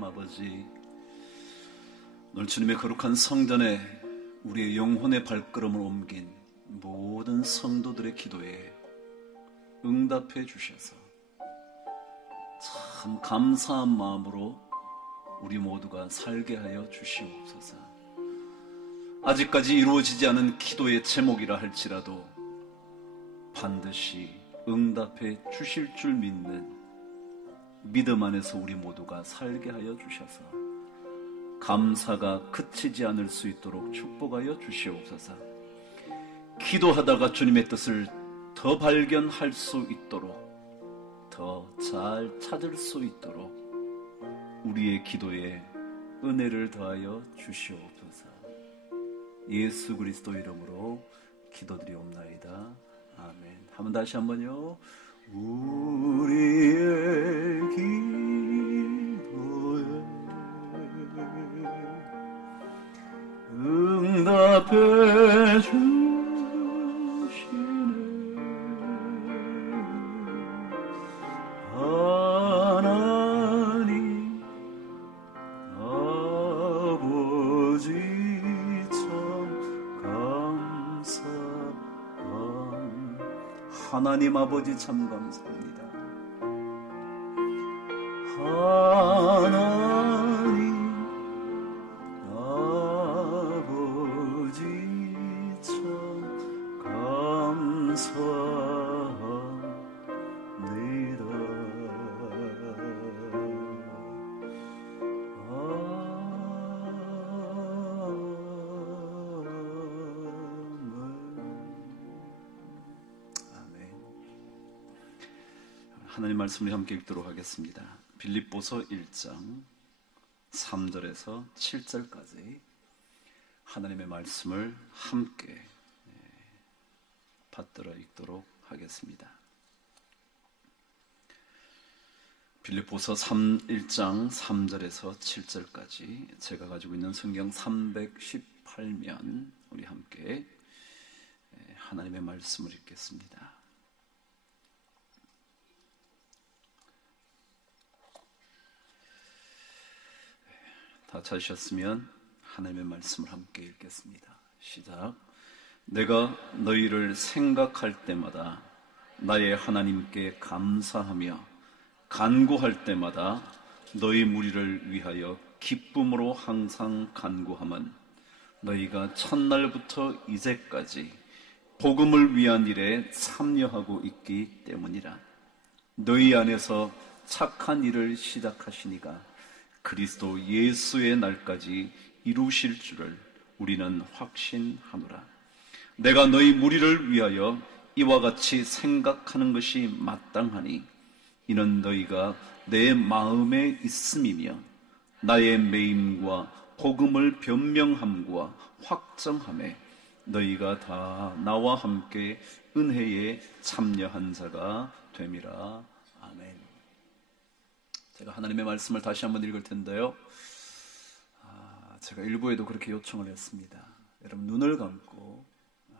하나님 아버지, 오늘 주님의 거룩한 성전에 우리의 영혼의 발걸음을 옮긴 모든 성도들의 기도에 응답해 주셔서 참 감사한 마음으로 우리 모두가 살게 하여 주시옵소서. 아직까지 이루어지지 않은 기도의 제목이라 할지라도 반드시 응답해 주실 줄 믿는 믿음 안에서 우리 모두가 살게 하여 주셔서 감사가 그치지 않을 수 있도록 축복하여 주시옵소서. 기도하다가 주님의 뜻을 더 발견할 수 있도록, 더 잘 찾을 수 있도록 우리의 기도에 은혜를 더하여 주시옵소서. 예수 그리스도 이름으로 기도드리옵나이다. 아멘. 한번 다시 한번요. 우리의 기도에 응답해 주시네 하나님 아버지, 참 감사합니다. 하나님 아버지 참 감사합니다. 하나님 아버지 참 감사합니다. 하나님 말씀을 함께 읽도록 하겠습니다. 빌립보서 1장 3절에서 7절까지 하나님의 말씀을 함께 받들어 읽도록 하겠습니다. 빌립보서 1장 3절에서 7절까지 제가 가지고 있는 성경 318면 우리 함께 하나님의 말씀을 읽겠습니다. 다 찾으셨으면 하나님의 말씀을 함께 읽겠습니다. 시작. 내가 너희를 생각할 때마다 나의 하나님께 감사하며 간구할 때마다 너희 무리를 위하여 기쁨으로 항상 간구함은 너희가 첫날부터 이제까지 복음을 위한 일에 참여하고 있기 때문이라. 너희 안에서 착한 일을 시작하시니가 그리스도 예수의 날까지 이루실 줄을 우리는 확신하노라. 내가 너희 무리를 위하여 이와 같이 생각하는 것이 마땅하니 이는 너희가 내 마음에 있음이며 나의 매임과 복음을 변명함과 확정함에 너희가 다 나와 함께 은혜에 참여한 자가 됨이라. 아멘. 제가 하나님의 말씀을 다시 한번 읽을 텐데요. 제가 일부에도 그렇게 요청을 했습니다. 여러분 눈을 감고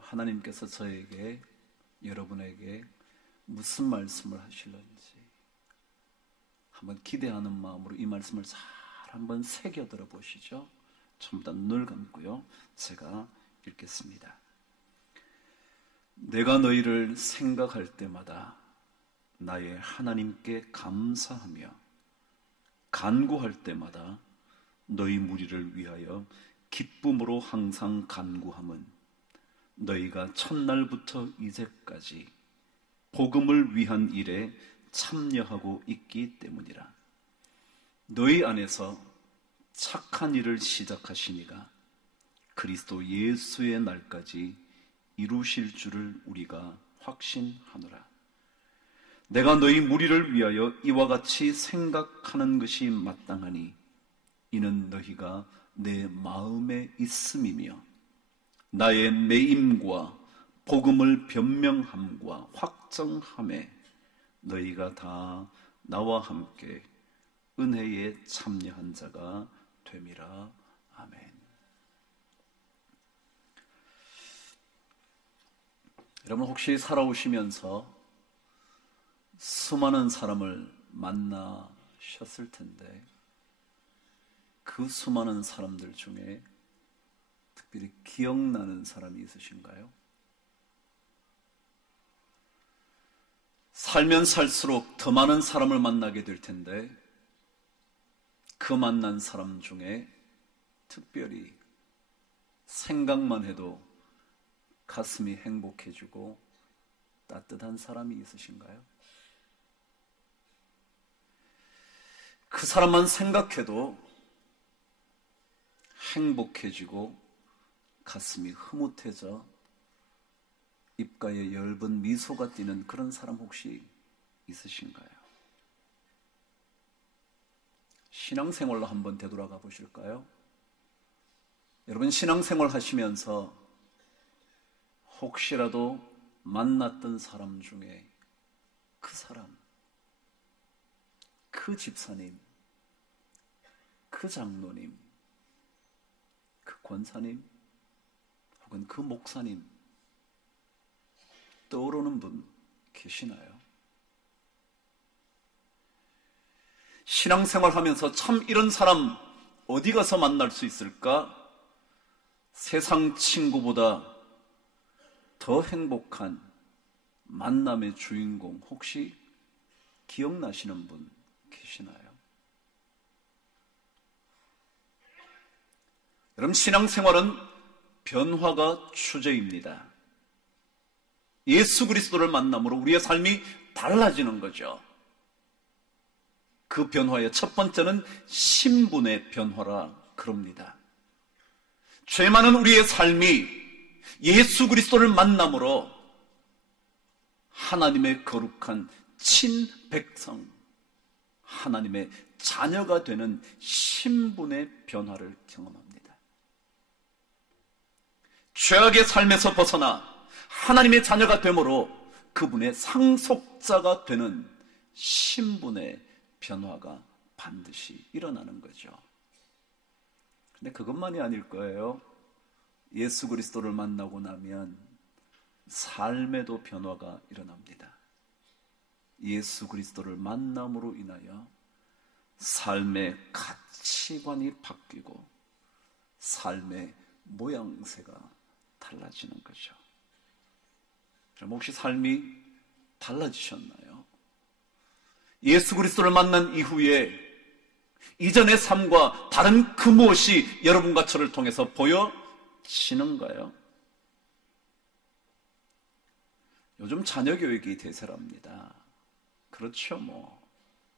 하나님께서 저에게, 여러분에게 무슨 말씀을 하실런지 한번 기대하는 마음으로 이 말씀을 잘 한번 새겨들어 보시죠. 전부 다 눈을 감고요. 제가 읽겠습니다. 내가 너희를 생각할 때마다 나의 하나님께 감사하며 간구할 때마다 너희 무리를 위하여 기쁨으로 항상 간구함은 너희가 첫날부터 이제까지 복음을 위한 일에 참여하고 있기 때문이라. 너희 안에서 착한 일을 시작하시니가 그리스도 예수의 날까지 이루실 줄을 우리가 확신하노라. 내가 너희 무리를 위하여 이와 같이 생각하는 것이 마땅하니 이는 너희가 내 마음에 있음이며 나의 매임과 복음을 변명함과 확정함에 너희가 다 나와 함께 은혜에 참여한 자가 됨이라. 아멘. 여러분 혹시 살아오시면서 수많은 사람을 만나셨을 텐데 그 수많은 사람들 중에 특별히 기억나는 사람이 있으신가요? 살면 살수록 더 많은 사람을 만나게 될 텐데 그 만난 사람 중에 특별히 생각만 해도 가슴이 행복해지고 따뜻한 사람이 있으신가요? 그 사람만 생각해도 행복해지고 가슴이 흐뭇해져 입가에 엷은 미소가 띄는 그런 사람 혹시 있으신가요? 신앙생활로 한번 되돌아가 보실까요? 여러분, 신앙생활 하시면서 혹시라도 만났던 사람 중에 그 사람, 그 집사님, 그 장로님, 그 권사님, 혹은 그 목사님 떠오르는 분 계시나요? 신앙생활 하면서 참 이런 사람 어디 가서 만날 수 있을까? 세상 친구보다 더 행복한 만남의 주인공 혹시 기억나시는 분 계시나요? 여러분, 신앙생활은 변화가 주제입니다. 예수 그리스도를 만남으로 우리의 삶이 달라지는 거죠. 그 변화의 첫 번째는 신분의 변화라 그럽니다. 죄 많은 우리의 삶이 예수 그리스도를 만남으로 하나님의 거룩한 친백성, 하나님의 자녀가 되는 신분의 변화를 경험합니다. 죄악의 삶에서 벗어나 하나님의 자녀가 되므로 그분의 상속자가 되는 신분의 변화가 반드시 일어나는 거죠. 근데 그것만이 아닐 거예요. 예수 그리스도를 만나고 나면 삶에도 변화가 일어납니다. 예수 그리스도를 만남으로 인하여 삶의 가치관이 바뀌고 삶의 모양새가 달라지는 거죠. 그럼 혹시 삶이 달라지셨나요? 예수 그리스도를 만난 이후에 이전의 삶과 다른 그 무엇이 여러분과 저를 통해서 보여지는가요? 요즘 자녀 교육이 대세랍니다. 그렇죠,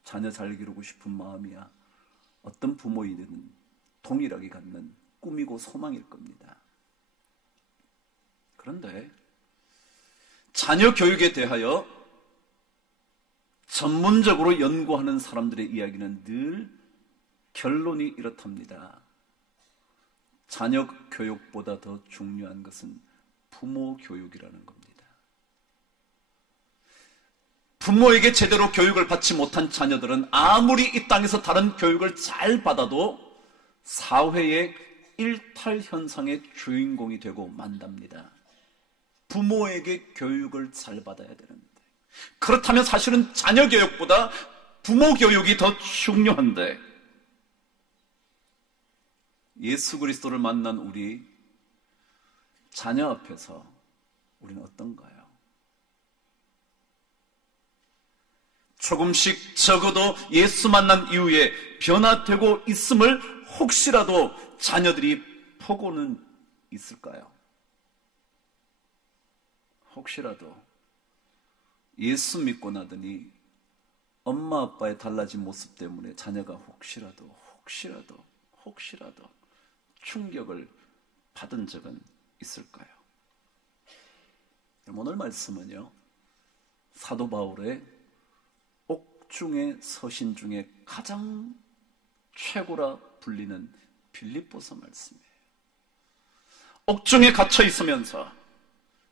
자녀 잘 기르고 싶은 마음이야 어떤 부모이든 동일하게 갖는 꿈이고 소망일 겁니다. 그런데 자녀 교육에 대하여 전문적으로 연구하는 사람들의 이야기는 늘 결론이 이렇답니다. 자녀 교육보다 더 중요한 것은 부모 교육이라는 겁니다. 부모에게 제대로 교육을 받지 못한 자녀들은 아무리 이 땅에서 다른 교육을 잘 받아도 사회의 일탈 현상의 주인공이 되고 만답니다. 부모에게 교육을 잘 받아야 되는데, 그렇다면 사실은 자녀 교육보다 부모 교육이 더 중요한데, 예수 그리스도를 만난 우리 자녀 앞에서 우리는 어떤가요? 조금씩 적어도 예수 만난 이후에 변화되고 있음을 혹시라도 자녀들이 보고는 있을까요? 혹시라도 예수 믿고 나더니 엄마 아빠의 달라진 모습 때문에 자녀가 혹시라도 충격을 받은 적은 있을까요? 오늘 말씀은요, 사도 바울의 옥중의 서신 중에 가장 최고라 불리는 빌립보서 말씀이에요. 옥중에 갇혀 있으면서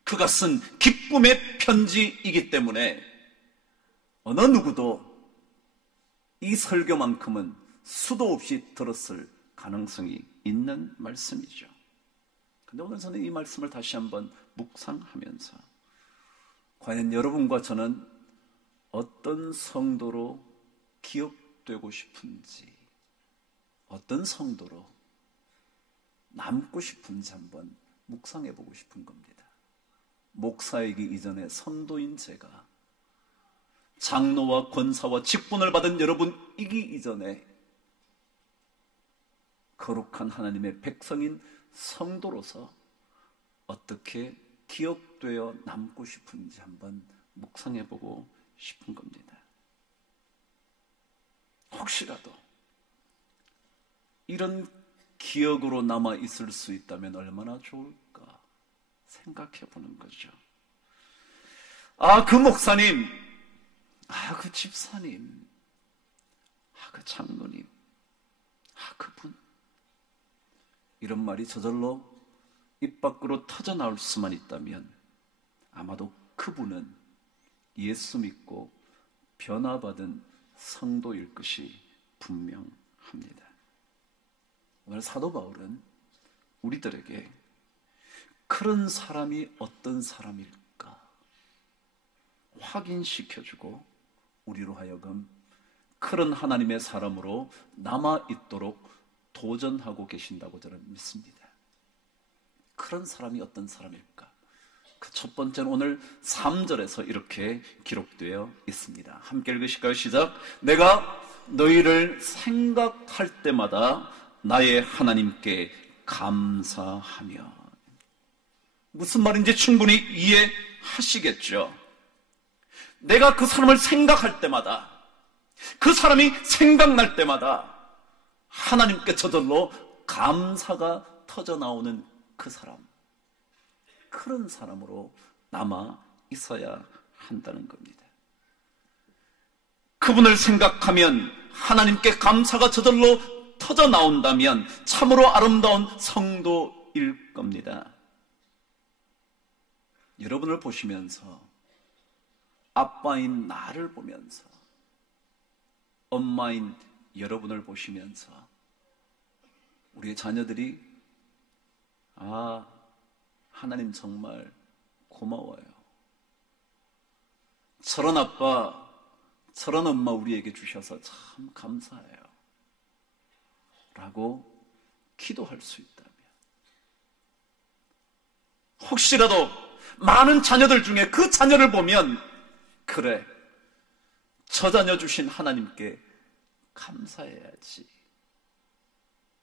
그가 쓴 기쁨의 편지이기 때문에 어느 누구도 이 설교만큼은 수도 없이 들었을 가능성이 있는 말씀이죠. 근데 오늘 저는 이 말씀을 다시 한번 묵상하면서 과연 여러분과 저는 어떤 성도로 기억되고 싶은지, 어떤 성도로 남고 싶은지 한번 묵상해 보고 싶은 겁니다. 목사이기 이전에 성도인 제가, 장로와 권사와 직분을 받은 여러분이기 이전에 거룩한 하나님의 백성인 성도로서 어떻게 기억되어 남고 싶은지 한번 묵상해 보고 싶은 겁니다. 혹시라도 이런 기억으로 남아 있을 수 있다면 얼마나 좋을까 생각해 보는 거죠. 아, 그 목사님, 아, 그 집사님, 아, 그 장로님, 아, 그분, 이런 말이 저절로 입 밖으로 터져 나올 수만 있다면 아마도 그분은 예수 믿고 변화받은 성도일 것이 분명합니다. 오늘 사도 바울은 우리들에게 그런 사람이 어떤 사람일까 확인시켜주고 우리로 하여금 그런 하나님의 사람으로 남아있도록 도전하고 계신다고 저는 믿습니다. 그런 사람이 어떤 사람일까? 그 첫 번째는 오늘 3절에서 이렇게 기록되어 있습니다. 함께 읽으실까요? 시작. 내가 너희를 생각할 때마다 나의 하나님께 감사하며. 무슨 말인지 충분히 이해하시겠죠? 내가 그 사람을 생각할 때마다, 그 사람이 생각날 때마다 하나님께 저절로 감사가 터져 나오는 그 사람, 그런 사람으로 남아 있어야 한다는 겁니다. 그분을 생각하면 하나님께 감사가 저절로 터져 나온다면 참으로 아름다운 성도일 겁니다. 여러분을 보시면서, 아빠인 나를 보면서, 엄마인 여러분을 보시면서 우리의 자녀들이 아, 하나님 정말 고마워요. 저런 아빠, 저런 엄마 우리에게 주셔서 참 감사해요. 라고 기도할 수 있다면, 혹시라도 많은 자녀들 중에 그 자녀를 보면 그래, 저 자녀 주신 하나님께 감사해야지.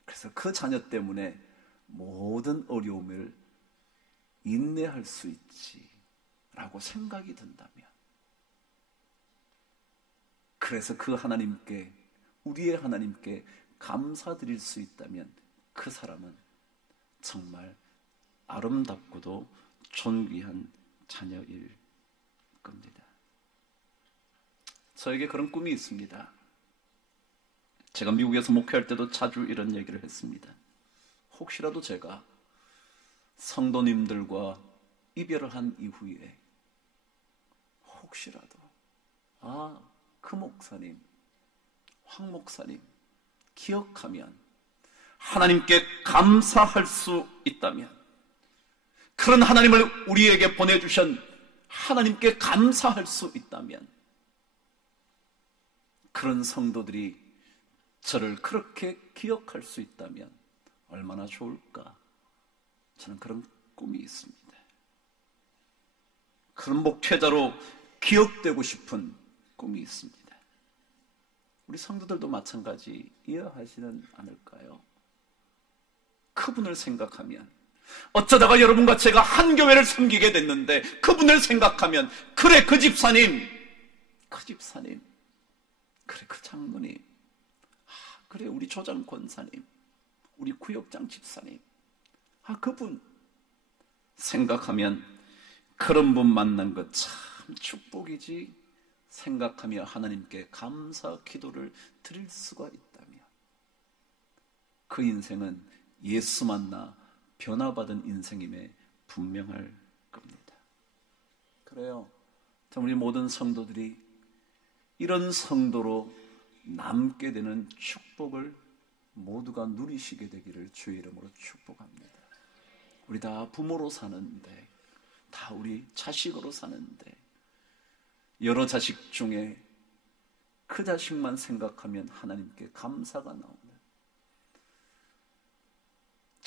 그래서 그 자녀 때문에 모든 어려움을 인내할 수 있지 라고 생각이 든다면, 그래서 그 하나님께, 우리의 하나님께 감사드릴 수 있다면 그 사람은 정말 아름답고도 존귀한 자녀일 겁니다. 저에게 그런 꿈이 있습니다. 제가 미국에서 목회할 때도 자주 이런 얘기를 했습니다. 혹시라도 제가 성도님들과 이별을 한 이후에 혹시라도 아, 그 목사님, 황 목사님 기억하면, 하나님께 감사할 수 있다면, 그런 하나님을 우리에게 보내주신 하나님께 감사할 수 있다면, 그런 성도들이 저를 그렇게 기억할 수 있다면 얼마나 좋을까? 저는 그런 꿈이 있습니다. 그런 목회자로 기억되고 싶은 꿈이 있습니다. 우리 성도들도 마찬가지 이해하시는 않을까요? 그분을 생각하면, 어쩌다가 여러분과 제가 한 교회를 섬기게 됐는데 그분을 생각하면, 그래 그 집사님, 그 집사님, 그래 그 장로님, 그래 우리 조장 권사님, 우리 구역장 집사님, 그분 생각하면 그런 분 만난 것 참 축복이지 생각하며 하나님께 감사 기도를 드릴 수가 있다면, 그 인생은 예수 만나 변화받은 인생임에 분명할 겁니다. 그래요, 우리 모든 성도들이 이런 성도로 남게 되는 축복을 모두가 누리시게 되기를 주의 이름으로 축복합니다. 우리 다 부모로 사는데, 다 우리 자식으로 사는데, 여러 자식 중에 그 자식만 생각하면 하나님께 감사가 나오는,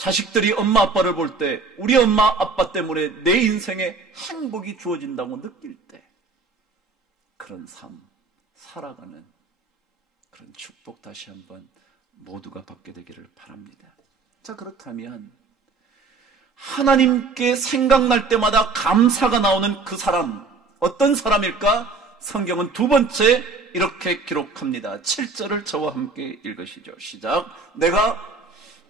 자식들이 엄마 아빠를 볼 때 우리 엄마 아빠 때문에 내 인생에 행복이 주어진다고 느낄 때 그런 삶 살아가는 그런 축복 다시 한번 모두가 받게 되기를 바랍니다. 자, 그렇다면 하나님께 생각날 때마다 감사가 나오는 그 사람, 어떤 사람일까? 성경은 두 번째 이렇게 기록합니다. 7절을 저와 함께 읽으시죠. 시작. 내가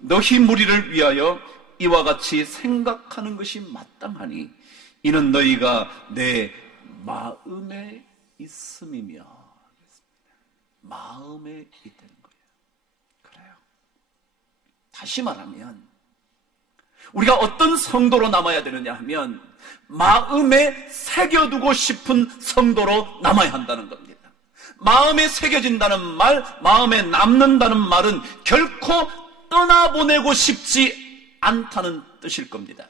너희 무리를 위하여 이와 같이 생각하는 것이 마땅하니 이는 너희가 내 마음에 있음이며. 마음에 있다는 거예요. 그래요. 다시 말하면 우리가 어떤 성도로 남아야 되느냐 하면 마음에 새겨두고 싶은 성도로 남아야 한다는 겁니다. 마음에 새겨진다는 말, 마음에 남는다는 말은 결코 떠나보내고 싶지 않다는 뜻일 겁니다.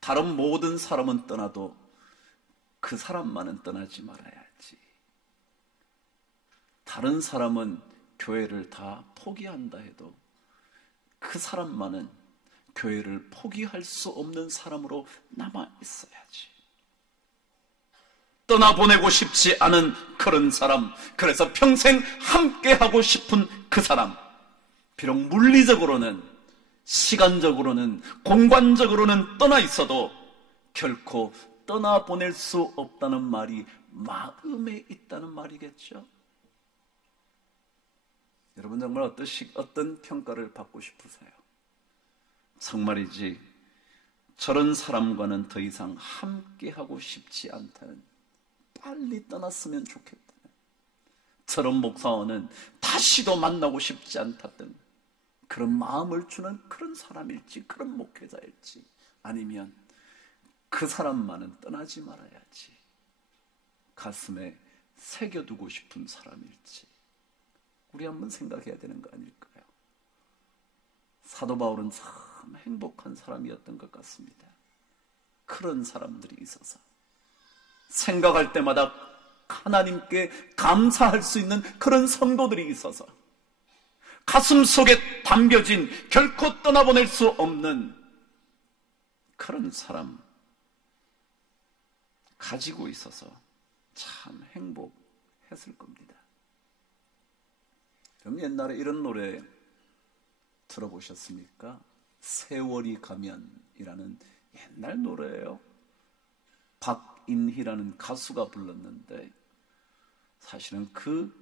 다른 모든 사람은 떠나도 그 사람만은 떠나지 말아야지. 다른 사람은 교회를 다 포기한다 해도 그 사람만은 교회를 포기할 수 없는 사람으로 남아 있어야지. 떠나보내고 싶지 않은 그런 사람, 그래서 평생 함께하고 싶은 그 사람, 비록 물리적으로는, 시간적으로는, 공간적으로는 떠나 있어도 결코 떠나보낼 수 없다는 말이 마음에 있다는 말이겠죠. 여러분 정말 어떤 평가를 받고 싶으세요? 정말이지 저런 사람과는 더 이상 함께하고 싶지 않다는, 빨리 떠났으면 좋겠다는, 저런 목사와는 다시도 만나고 싶지 않다던 그런 마음을 주는 그런 사람일지, 그런 목회자일지, 아니면 그 사람만은 떠나지 말아야지 가슴에 새겨두고 싶은 사람일지 우리 한번 생각해야 되는 거 아닐까요? 사도 바울은 참 행복한 사람이었던 것 같습니다. 그런 사람들이 있어서 생각할 때마다 하나님께 감사할 수 있는 그런 성도들이 있어서 가슴 속에 담겨진 결코 떠나보낼 수 없는 그런 사람 가지고 있어서 참 행복했을 겁니다. 그럼 옛날에 이런 노래 들어보셨습니까? 세월이 가면이라는 옛날 노래예요. 박인희라는 가수가 불렀는데 사실은 그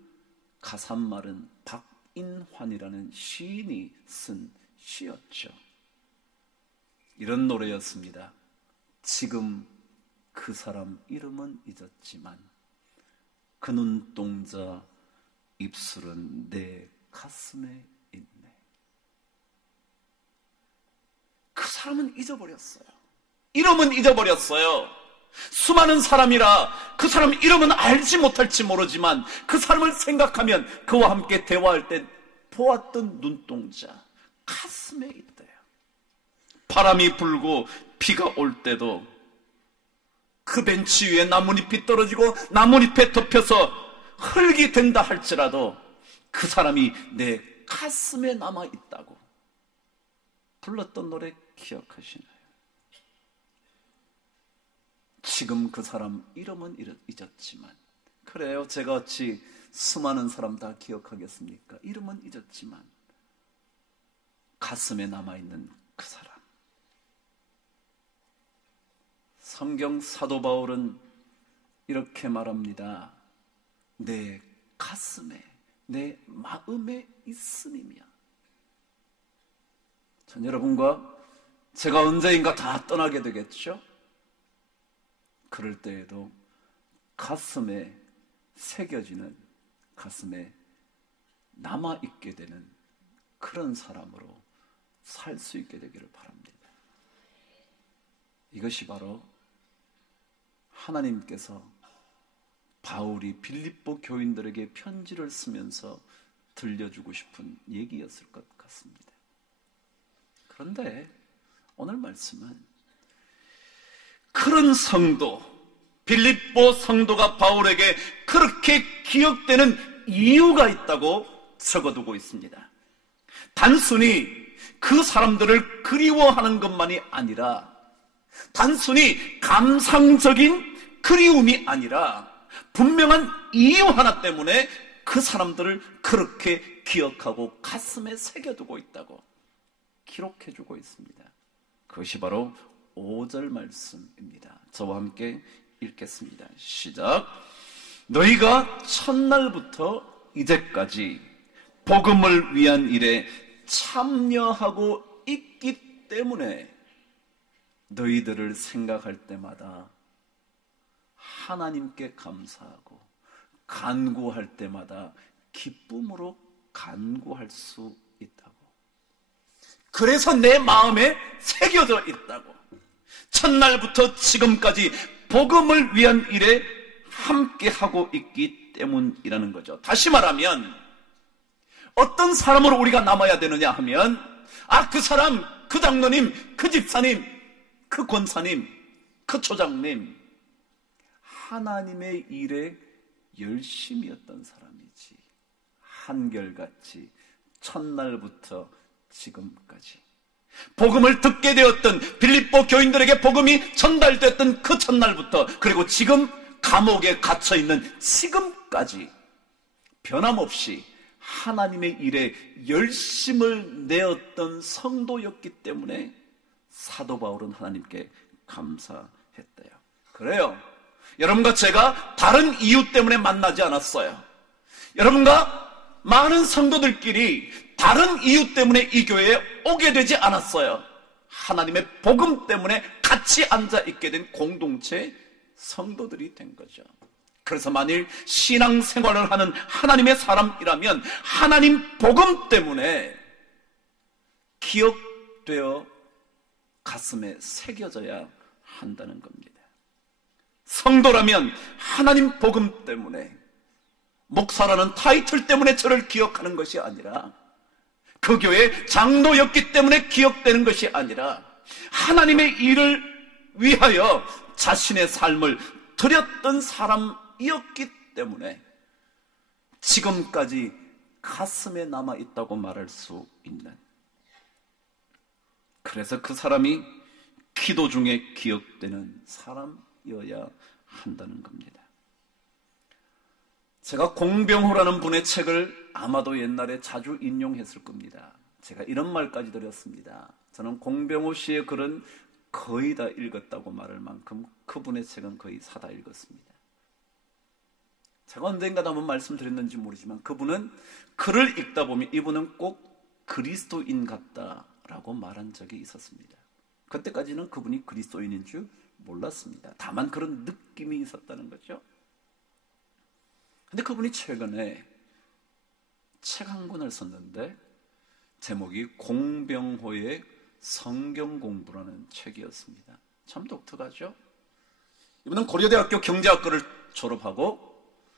가사말은 박인환이라는 시인이 쓴 시였죠. 이런 노래였습니다. 지금 그 사람 이름은 잊었지만 그 눈동자 입술은 내 가슴에 있네. 그 사람은 잊어버렸어요. 이름은 잊어버렸어요. 수많은 사람이라 그 사람 이름은 알지 못할지 모르지만 그 사람을 생각하면 그와 함께 대화할 때 보았던 눈동자 가슴에 있대요. 바람이 불고 비가 올 때도 그 벤치 위에 나뭇잎이 떨어지고 나뭇잎에 덮여서 흙이 된다 할지라도 그 사람이 내 가슴에 남아있다고 불렀던 노래 기억하시나요? 지금 그 사람 이름은 잊었지만, 그래요, 제가 어찌 수많은 사람 다 기억하겠습니까? 이름은 잊었지만 가슴에 남아있는 그 사람. 성경 사도 바울은 이렇게 말합니다. 내 가슴에, 내 마음에 있으니며. 전 여러분과 제가 언제인가 다 떠나게 되겠죠? 그럴 때에도 가슴에 새겨지는, 가슴에 남아있게 되는 그런 사람으로 살 수 있게 되기를 바랍니다. 이것이 바로 하나님께서 바울이 빌립보 교인들에게 편지를 쓰면서 들려주고 싶은 얘기였을 것 같습니다. 그런데 오늘 말씀은 그런 성도, 빌립보 성도가 바울에게 그렇게 기억되는 이유가 있다고 적어두고 있습니다. 단순히 그 사람들을 그리워하는 것만이 아니라, 단순히 감상적인 그리움이 아니라 분명한 이유 하나 때문에 그 사람들을 그렇게 기억하고 가슴에 새겨두고 있다고 기록해주고 있습니다. 그것이 바로 5절 말씀입니다. 저와 함께 읽겠습니다. 시작. 너희가 첫날부터 이제까지 복음을 위한 일에 참여하고 있기 때문에 너희들을 생각할 때마다 하나님께 감사하고 간구할 때마다 기쁨으로 간구할 수 있다고. 그래서 내 마음에 새겨져 있다고. 첫날부터 지금까지 복음을 위한 일에 함께하고 있기 때문이라는 거죠. 다시 말하면 어떤 사람으로 우리가 남아야 되느냐 하면, 그 사람, 그 장로님, 그 집사님, 그 권사님, 그 초장님, 하나님의 일에 열심이었던 사람이지, 한결같이 첫날부터 지금까지 복음을 듣게 되었던 빌립보 교인들에게 복음이 전달됐던 그 첫날부터, 그리고 지금 감옥에 갇혀있는 지금까지 변함없이 하나님의 일에 열심을 내었던 성도였기 때문에 사도 바울은 하나님께 감사했대요. 그래요. 여러분과 제가 다른 이유 때문에 만나지 않았어요. 여러분과 많은 성도들끼리 다른 이유 때문에 이 교회에 오게 되지 않았어요. 하나님의 복음 때문에 같이 앉아 있게 된 공동체 성도들이 된 거죠. 그래서 만일 신앙생활을 하는 하나님의 사람이라면 하나님 복음 때문에 기억되어 가슴에 새겨져야 한다는 겁니다. 성도라면 하나님 복음 때문에, 목사라는 타이틀 때문에 저를 기억하는 것이 아니라, 그 교회 장로였기 때문에 기억되는 것이 아니라, 하나님의 일을 위하여 자신의 삶을 드렸던 사람이었기 때문에 지금까지 가슴에 남아있다고 말할 수 있는, 그래서 그 사람이 기도 중에 기억되는 사람이어야 한다는 겁니다. 제가 공병호라는 분의 책을 아마도 옛날에 자주 인용했을 겁니다. 제가 이런 말까지 드렸습니다. 저는 공병호 씨의 글은 거의 다 읽었다고 말할 만큼 그분의 책은 거의 사다 읽었습니다. 제가 언젠가도 한번 말씀드렸는지 모르지만 그분은 글을 읽다 보면 이분은 꼭 그리스도인 같다라고 말한 적이 있었습니다. 그때까지는 그분이 그리스도인인 줄 몰랐습니다. 다만 그런 느낌이 있었다는 거죠. 근데 그분이 최근에 책 한 권을 썼는데 제목이 공병호의 성경 공부라는 책이었습니다. 참 독특하죠? 이분은 고려대학교 경제학과를 졸업하고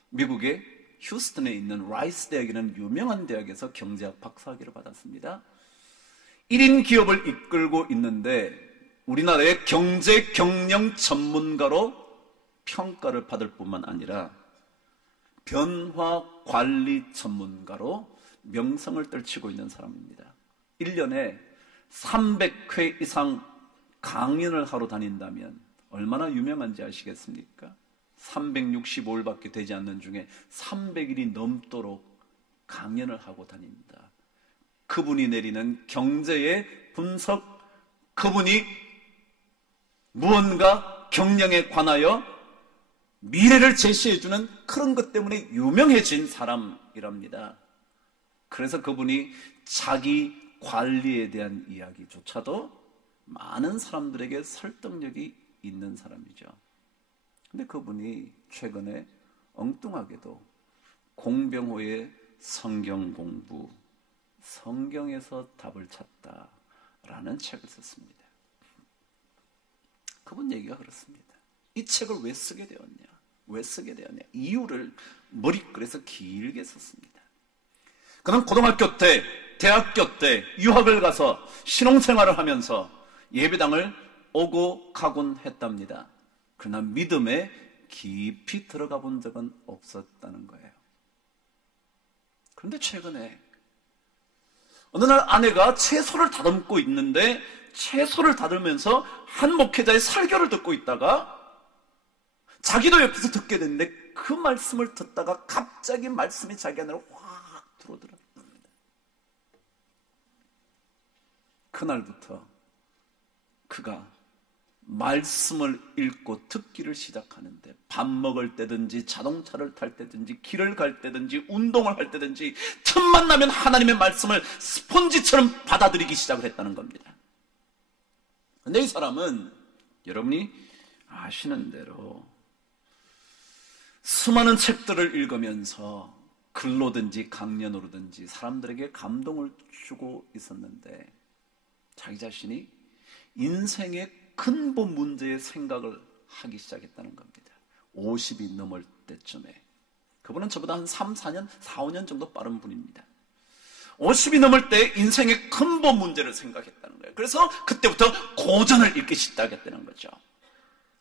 미국의 휴스턴에 있는 라이스 대학이라는 유명한 대학에서 경제학 박사학위를 받았습니다. 1인 기업을 이끌고 있는데 우리나라의 경제 경영 전문가로 평가를 받을 뿐만 아니라 변화 관리 전문가로 명성을 떨치고 있는 사람입니다. 1년에 300회 이상 강연을 하러 다닌다면 얼마나 유명한지 아시겠습니까? 365일밖에 되지 않는 중에 300일이 넘도록 강연을 하고 다닙니다. 그분이 내리는 경제의 분석, 그분이 무언가 경영에 관하여 미래를 제시해주는 그런 것 때문에 유명해진 사람이랍니다. 그래서 그분이 자기 관리에 대한 이야기조차도 많은 사람들에게 설득력이 있는 사람이죠. 근데 그분이 최근에 엉뚱하게도 공병호의 성경 공부, 성경에서 답을 찾다라는 책을 썼습니다. 그분 얘기가 그렇습니다. 이 책을 왜 쓰게 되었냐? 왜 쓰게 되었냐? 이유를 머리글에서 길게 썼습니다. 그는 고등학교 때, 대학교 때 유학을 가서 신혼생활을 하면서 예배당을 오고 가곤 했답니다. 그러나 믿음에 깊이 들어가 본 적은 없었다는 거예요. 그런데 최근에 어느 날 아내가 채소를 다듬고 있는데 채소를 다듬으면서 한 목회자의 설교를 듣고 있다가 자기도 옆에서 듣게 됐는데 그 말씀을 듣다가 갑자기 말씀이 자기 안으로 확 들어오더랍니다. 그날부터 그가 말씀을 읽고 듣기를 시작하는데 밥 먹을 때든지 자동차를 탈 때든지 길을 갈 때든지 운동을 할 때든지 틈만 나면 하나님의 말씀을 스폰지처럼 받아들이기 시작을 했다는 겁니다. 근데 이 사람은 여러분이 아시는 대로 수많은 책들을 읽으면서 글로든지 강연으로든지 사람들에게 감동을 주고 있었는데 자기 자신이 인생의 근본 문제의 생각을 하기 시작했다는 겁니다. 50이 넘을 때쯤에. 그분은 저보다 한 3, 4년, 4, 5년 정도 빠른 분입니다. 50이 넘을 때 인생의 근본 문제를 생각했다는 거예요. 그래서 그때부터 고전을 읽기 시작했다는 거죠.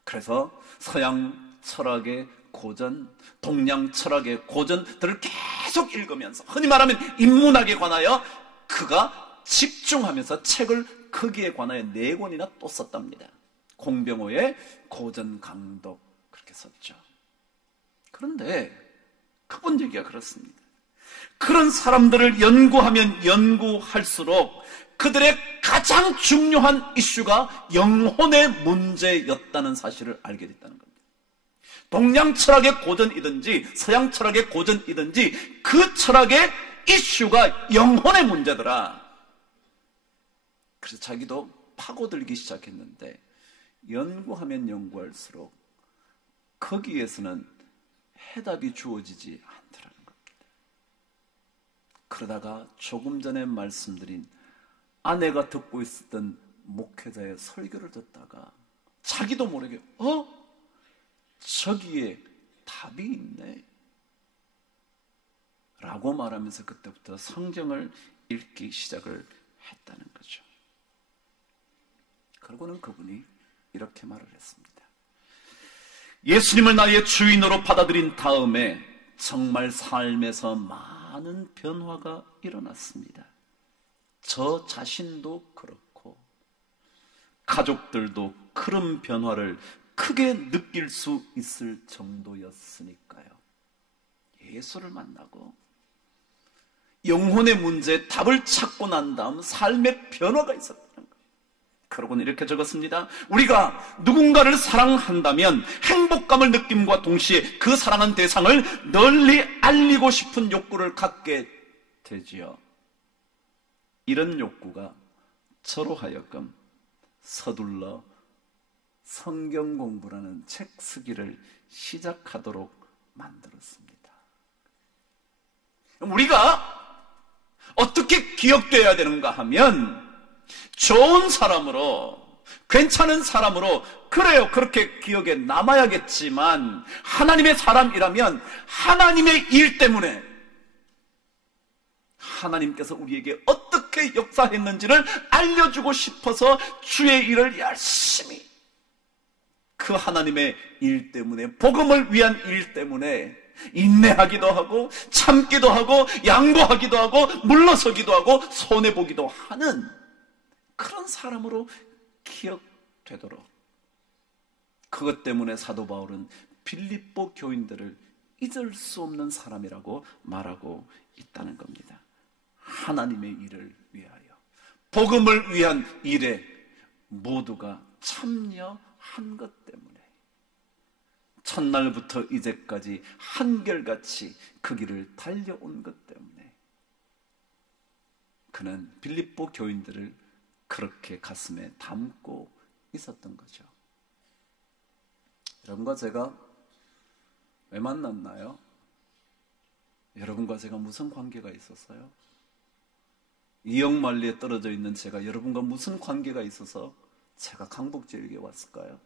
그래서 서양 철학의 고전, 동양 철학의 고전들을 계속 읽으면서 흔히 말하면 인문학에 관하여 그가 집중하면서 책을 거기에 관하여 4권이나 또 썼답니다. 공병호의 고전 강독 그렇게 썼죠. 그런데 그분 얘기가 그렇습니다. 그런 사람들을 연구하면 연구할수록 그들의 가장 중요한 이슈가 영혼의 문제였다는 사실을 알게 됐다는 겁니다. 동양 철학의 고전이든지 서양 철학의 고전이든지 그 철학의 이슈가 영혼의 문제더라. 그래서 자기도 파고들기 시작했는데 연구하면 연구할수록 거기에서는 해답이 주어지지 않더라는 겁니다. 그러다가 조금 전에 말씀드린 아내가 듣고 있었던 목회자의 설교를 듣다가 자기도 모르게 저기에 답이 있네 라고 말하면서 그때부터 성경을 읽기 시작을 했다는 거죠. 그러고는 그분이 이렇게 말을 했습니다. 예수님을 나의 주인으로 받아들인 다음에 정말 삶에서 많은 변화가 일어났습니다. 저 자신도 그렇고 가족들도 그런 변화를 크게 느낄 수 있을 정도였으니까요. 예수를 만나고 영혼의 문제에 답을 찾고 난 다음 삶의 변화가 있었다는 거예요. 그러고는 이렇게 적었습니다. 우리가 누군가를 사랑한다면 행복감을 느낌과 동시에 그 사랑한 대상을 널리 알리고 싶은 욕구를 갖게 되지요. 이런 욕구가 저로 하여금 서둘러 성경 공부라는 책 쓰기를 시작하도록 만들었습니다. 우리가 어떻게 기억되어야 되는가 하면 좋은 사람으로, 괜찮은 사람으로, 그래요, 그렇게 기억에 남아야겠지만 하나님의 사람이라면 하나님의 일 때문에 하나님께서 우리에게 어떻게 역사했는지를 알려주고 싶어서 주의 일을 열심히, 그 하나님의 일 때문에, 복음을 위한 일 때문에 인내하기도 하고 참기도 하고 양보하기도 하고 물러서기도 하고 손해보기도 하는 그런 사람으로 기억되도록, 그것 때문에 사도 바울은 빌립보 교인들을 잊을 수 없는 사람이라고 말하고 있다는 겁니다. 하나님의 일을 위하여, 복음을 위한 일에 모두가 참여한 것 때문에 첫날부터 이제까지 한결같이 그 길을 달려온 것 때문에 그는 빌립보 교인들을 그렇게 가슴에 담고 있었던 거죠. 여러분과 제가 왜 만났나요? 여러분과 제가 무슨 관계가 있었어요? 이역만리에 떨어져 있는 제가 여러분과 무슨 관계가 있어서 제가 강북지역에 왔을까요?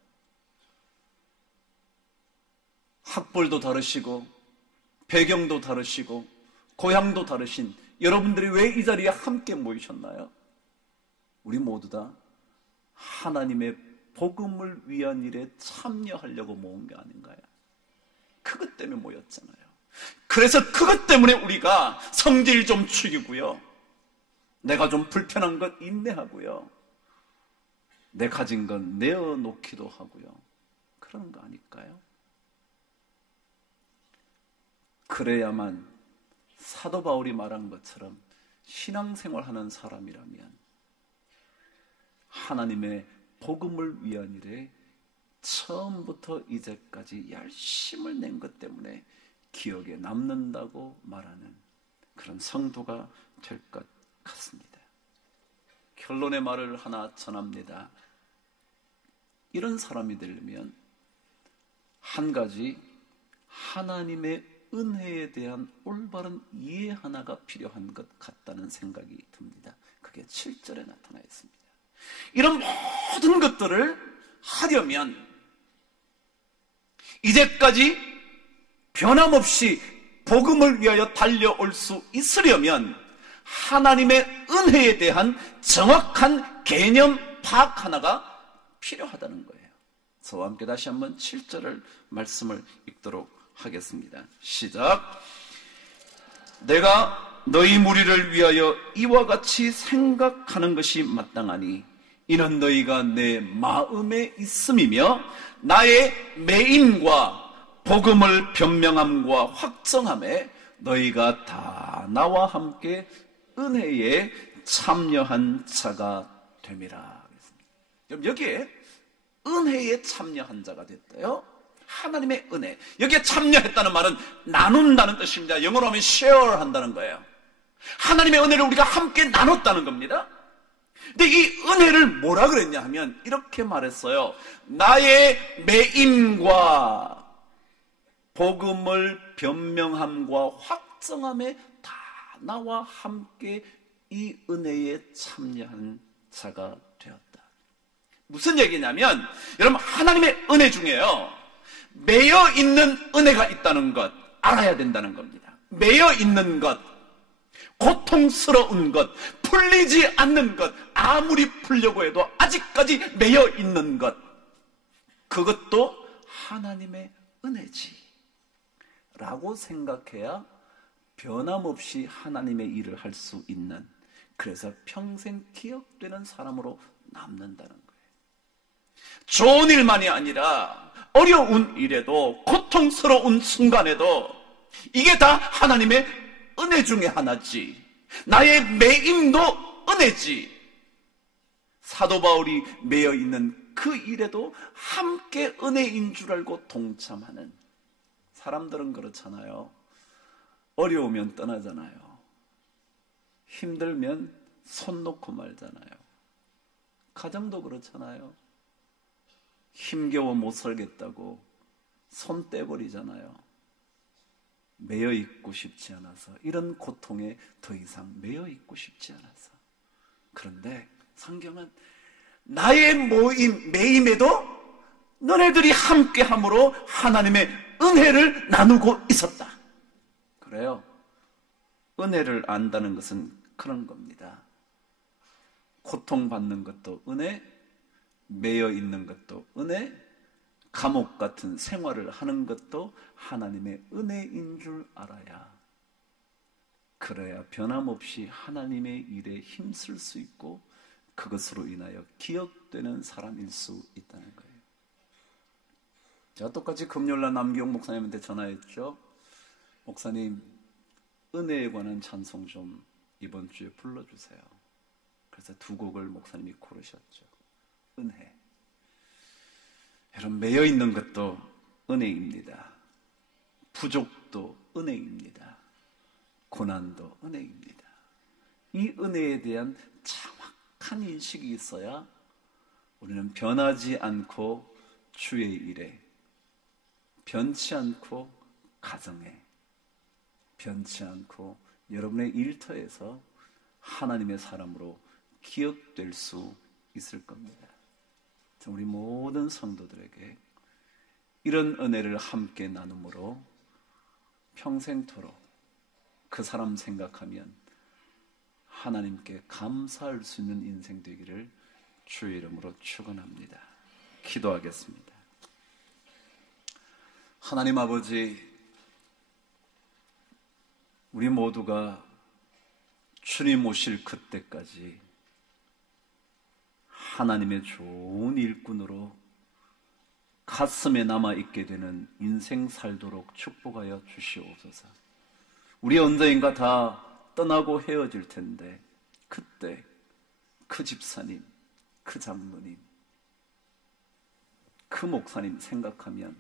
학벌도 다르시고 배경도 다르시고 고향도 다르신 여러분들이 왜 이 자리에 함께 모이셨나요? 우리 모두 다 하나님의 복음을 위한 일에 참여하려고 모은 게 아닌가요? 그것 때문에 모였잖아요. 그래서 그것 때문에 우리가 성질 좀 죽이고요, 내가 좀 불편한 것 인내하고요. 내 가진 것 내어놓기도 하고요. 그런 거 아닐까요? 그래야만 사도 바울이 말한 것처럼 신앙생활하는 사람이라면 하나님의 복음을 위한 일에 처음부터 이제까지 열심을 낸 것 때문에 기억에 남는다고 말하는 그런 성도가 될 것 같습니다. 결론의 말을 하나 전합니다. 이런 사람이 되려면 한 가지, 하나님의 은혜에 대한 올바른 이해 하나가 필요한 것 같다는 생각이 듭니다. 그게 7절에 나타나 있습니다. 이런 모든 것들을 하려면 이제까지 변함없이 복음을 위하여 달려올 수 있으려면 하나님의 은혜에 대한 정확한 개념 파악 하나가 필요하다는 거예요. 저와 함께 다시 한번 7절을 말씀을 읽도록 하겠습니다. 시작. 내가 너희 무리를 위하여 이와 같이 생각하는 것이 마땅하니 이는 너희가 내 마음에 있음이며 나의 매임과 복음을 변명함과 확정함에 너희가 다 나와 함께 은혜에 참여한 자가 됨이라. 그럼 여기에 은혜에 참여한 자가 됐대요. 하나님의 은혜. 여기에 참여했다는 말은 나눈다는 뜻입니다. 영어로 하면 share 한다는 거예요. 하나님의 은혜를 우리가 함께 나눴다는 겁니다. 근데 이 은혜를 뭐라 그랬냐 하면 이렇게 말했어요. 나의 매임과 복음을 변명함과 확정함에 다 나와 함께 이 은혜에 참여한 자가 되었다. 무슨 얘기냐면 여러분, 하나님의 은혜 중에요, 매여 있는 은혜가 있다는 것 알아야 된다는 겁니다. 매여 있는 것, 고통스러운 것, 풀리지 않는 것, 아무리 풀려고 해도 아직까지 매여 있는 것, 그것도 하나님의 은혜지 라고 생각해야 변함없이 하나님의 일을 할 수 있는, 그래서 평생 기억되는 사람으로 남는다는 거예요. 좋은 일만이 아니라 어려운 일에도, 고통스러운 순간에도 이게 다 하나님의 은혜 중에 하나지. 나의 매임도 은혜지. 사도 바울이 매여 있는 그 일에도 함께 은혜인 줄 알고 동참하는 사람들은 그렇잖아요. 어려우면 떠나잖아요. 힘들면 손 놓고 말잖아요. 가정도 그렇잖아요. 힘겨워 못 살겠다고 손 떼버리잖아요. 매여 있고 싶지 않아서, 이런 고통에 더 이상 매여 있고 싶지 않아서. 그런데 성경은 나의 매임에도 너네들이 함께함으로 하나님의 은혜를 나누고 있었다. 그래요. 은혜를 안다는 것은 그런 겁니다. 고통받는 것도 은혜, 매여 있는 것도 은혜, 감옥 같은 생활을 하는 것도 하나님의 은혜인 줄 알아야, 그래야 변함없이 하나님의 일에 힘쓸 수 있고 그것으로 인하여 기억되는 사람일 수 있다는 거예요. 제가 똑같이 금요일날 남기용 목사님한테 전화했죠. 목사님, 은혜에 관한 찬송 좀 이번 주에 불러주세요. 그래서 두 곡을 목사님이 고르셨죠. 은혜. 여러분, 매여 있는 것도 은혜입니다. 부족도 은혜입니다. 고난도 은혜입니다. 이 은혜에 대한 정확한 인식이 있어야 우리는 변하지 않고 주의 일에, 변치 않고 가정에, 변치 않고 여러분의 일터에서 하나님의 사람으로 기억될 수 있을 겁니다. 우리 모든 성도들에게 이런 은혜를 함께 나눔으로 평생토록 그 사람 생각하면 하나님께 감사할 수 있는 인생 되기를 주의 이름으로 축원합니다. 기도하겠습니다. 하나님 아버지, 우리 모두가 주님 오실 그때까지 하나님의 좋은 일꾼으로 가슴에 남아있게 되는 인생 살도록 축복하여 주시옵소서. 우리 언젠가 다 떠나고 헤어질 텐데 그때 그 집사님, 그 장로님, 그 목사님 생각하면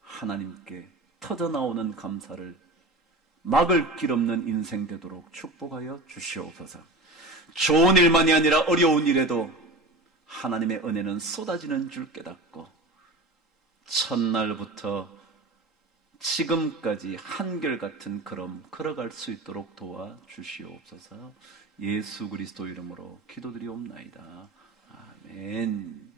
하나님께 터져나오는 감사를 막을 길 없는 인생 되도록 축복하여 주시옵소서. 좋은 일만이 아니라 어려운 일에도 하나님의 은혜는 쏟아지는 줄 깨닫고 첫날부터 지금까지 한결같은 걸음 걸어갈 수 있도록 도와주시옵소서. 예수 그리스도 이름으로 기도드리옵나이다. 아멘.